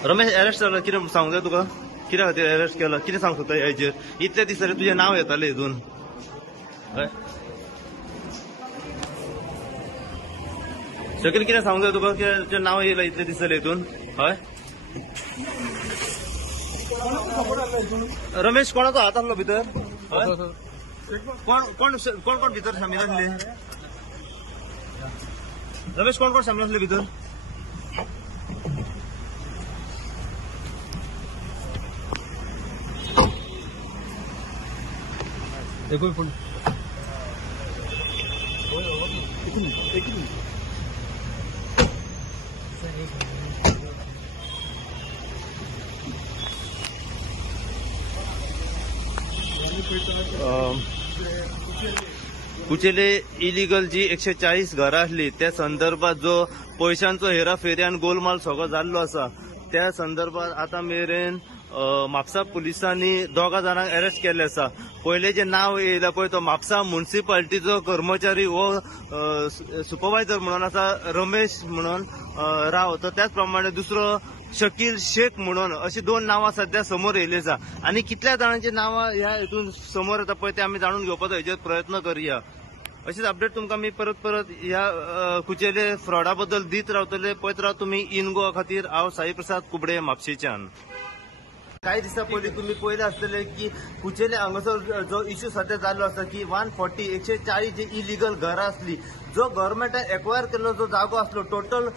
Ramesh arrest जालो कितें सांगूंक जाय तुका कित्या खातीर अरेस्ट केला कितें सांगूंक सोदता हेजेर इतले दीस जाले तुजें नांव येतालें हितून हय शकील कितें सांगूंक जाय तुका की तुजें नांव येयलां इतले दीस जाले हितून हय रमेश कोणाचो हात आसलो भितर कोण कोण कोण कोण भितर शामील आसले रमेश कोण कोण शामील आसले भितर देखो फोन कुचेले इलिगल जी 140 घरां आसली त्या संदर्भात जो पैशांचो हेराफेरी आनी गोलमाल सगळो जाल्लो आसा त्या संदर्भात आता मेरेन म्हापसा पुलिसांनी दोगा जाणांक अरेस्ट केल्ले आसा पयले जे नाव येयला पळय तो म्हापसा म्युनिसिपालिटीचो कर्मचारी वो सुपरवायझर म्हणून आसा रमेश म्हणून राव तर त्याच प्रमाणे दुसरो शकील शेख म्हणून अशी दोन नावां सध्या समोर येयली आसा आणि कितल्या जाणांची नावां ह्या हितून समोर येता पळय ते आमी जाणून घेवपाचो हेजेर प्रयत्न करूया अशीच अपडेट तुमकां मी परत ह्या कुचेले फ्रॉडा बद्दल दीत रावतले पळयत राव तुमी इन गोवा खातीर हांव साई प्रसाद कुबडे म्हापशेच्यान काही दिसा पयलीं तुम्ही पळयलें आसतलें की कुचेले हांगासर जो इश्यू सध्या जाल्लो आसा की 140 जी इलिगल घरां आसली जो गव्हर्मेंटान एक्वायर केल्लो जो जागो आसलो टोटल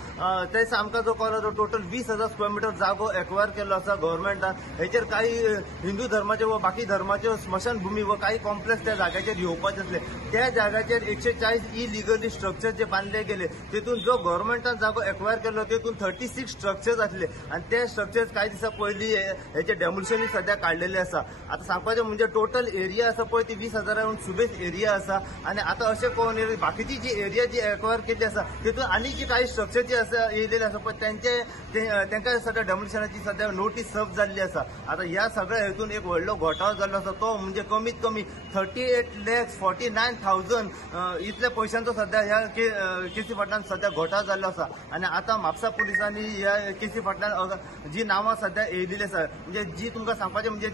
ते आमकां जो कळ्ळो तो टोटल 20,000 स्क्वेअर मिटर जागो एक्वायर केल्लो आसा गव्हर्मेंटान हेचेर काही हिंदू धर्माचे व बाकी धर्माचे स्मशानभूमी व काही कॉम्प्लेक्स त्या जाग्याचेर येवपाचे आसले त्या जाग्याचेर 140 इलिगली स्ट्रक्चर जे बांधले गेले तेतून जो गव्हर्मेंटान जागो एक्वायर केल्लो तेतून 36 स्ट्रक्चर्स आसले आणि ते स्ट्रक्चर्स काही दिसा पयलीं हेचे डेमोलिशनूय सध्या काढलेले आसा आता सांगपाचें म्हणजे टोटल एरिया आसा पळय ती 20,000 सुबेज एरिया आसा आणि आता अशें कळून बाकीची जी एरिया जी एक्वायर केली आसा तेतून आनी जी काही स्ट्रक्चर जी आसा येयलेले आसा पळय तांकां सध्या डेमोलिशनाची सध्या नोटीस सर्व जाल्ली आसा आता ह्या सगळ्या हेतून एक व्हडलो घोटाळो जाल्लो आसा तो म्हणजे कमीत कमी 38,49,000 इतल्या पयशांचो सध्या ह्या केसी फाटल्यान सध्या घोटाळो जाल्लो आसा आणि आता म्हापसा पुलिसांनी ह्या केसी फाटल्यान जी नावां सध्या येयलेली आसा म्हणजे जी तुमकां सांगपाचें म्हणजे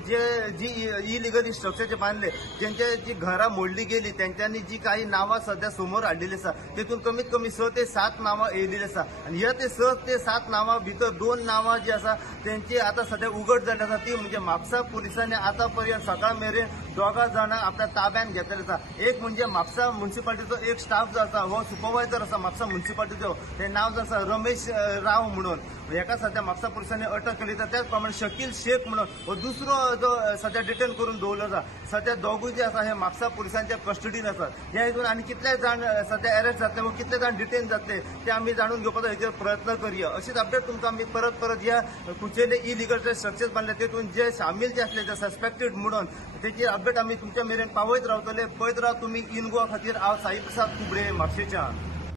जी इलिगली स्ट्रक्चर जे बांधले त्यांचे जी घरां मोडली गेली त्यांच्यांनी जी काही नावां सध्या समोर हाडलेली आसा तेतून कमीत कमी 6 ते 7 नावां येयलेली आसा आणि ह्या ते 6 ते 7 नावां भितर 2 नावां जी आसा त्यांची आता सध्या उघड जाल्ली आसा ती म्हणजे म्हापसा पुलिसांनी आतापर्यंत सकाळ मेरेन दोगा जाणांक आपल्या ताब्यात घेतलेले आसा एक म्हणजे म्हापसा म्युनिसिपालिटीचो एक स्टाफ जो आसा हो सुपरवायझर आसा म्हापसा म्युनिसिपालिटीचो ते नाव जो आसा रमेश राव म्हणून हेका सध्या म्हापसा पुलिसांनी अटक केली तर त्याच प्रमाणे शकील शेख म्हणून हो दुसरो जो सध्या डिटेन करून दवरलो आसा सध्या दोगूय जे आसा हे म्हापसा पुलिसांच्या कस्टडीन आसात ह्या हितून आनी कितले जाण सध्या अरेस्ट जातले व कितले जाण डिटेन जातले ते आमी जाणून घेवपाचो हेचेर प्रयत्न करूया अशीच अपडेट तुमकां आमी परत ह्या कुचेले इलिगल स्ट्रक्चर्स बांधले तेतून जे शामील जे आसले जे सस्पेक्टेड म्हणून तेची अपडेट आमी तुमच्या मेरेन पावयत रावतले पळयत राव तुमी इन गोवा खातीर हांव साई प्रसाद कुबडे म्हापशेच्यान